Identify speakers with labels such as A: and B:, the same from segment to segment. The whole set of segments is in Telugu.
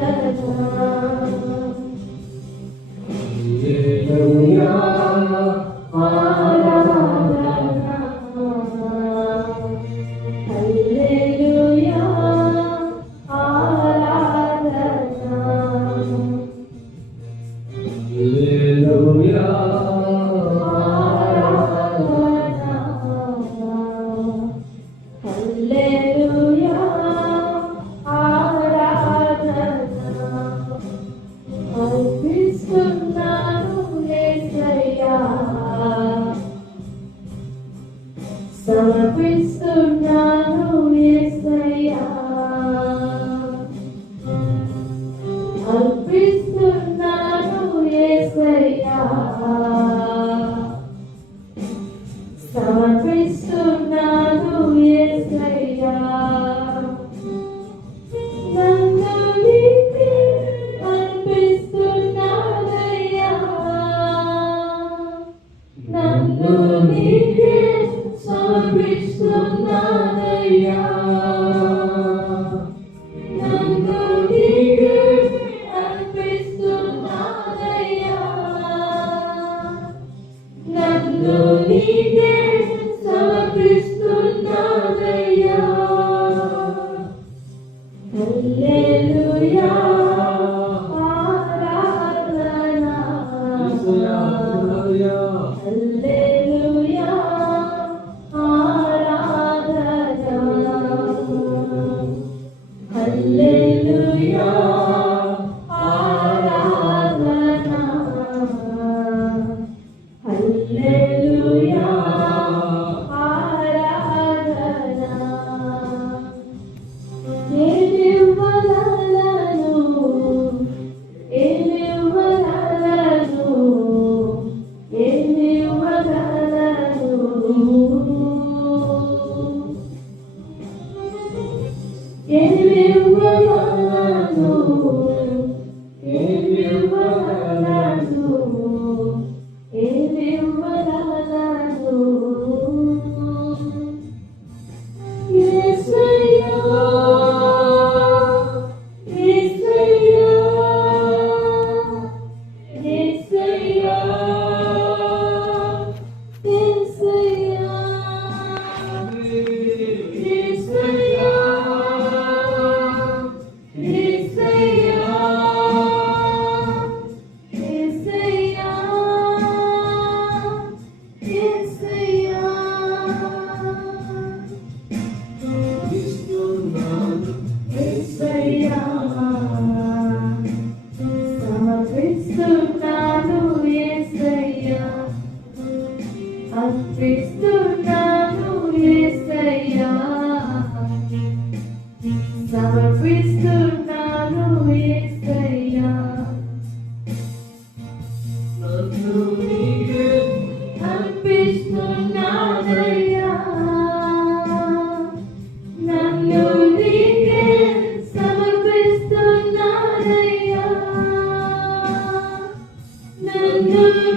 A: Thank you. అర్పిస్తున్నాను Yesayya 할렐루야 할렐루야 Tonight.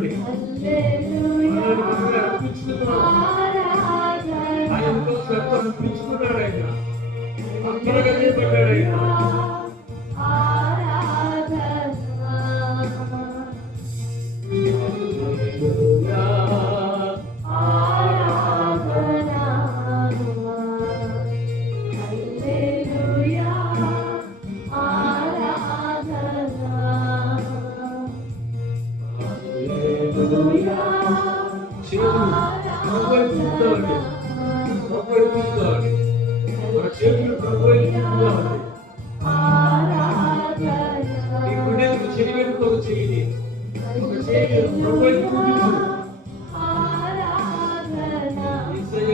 A: పట్టుకోండి ఆయనతో
B: శ్రద్ధ అనిపించుకున్నాడు ఆయన.
A: త్వరగా చేయబడ్డాడు ఆయన.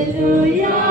A: Hallelujah.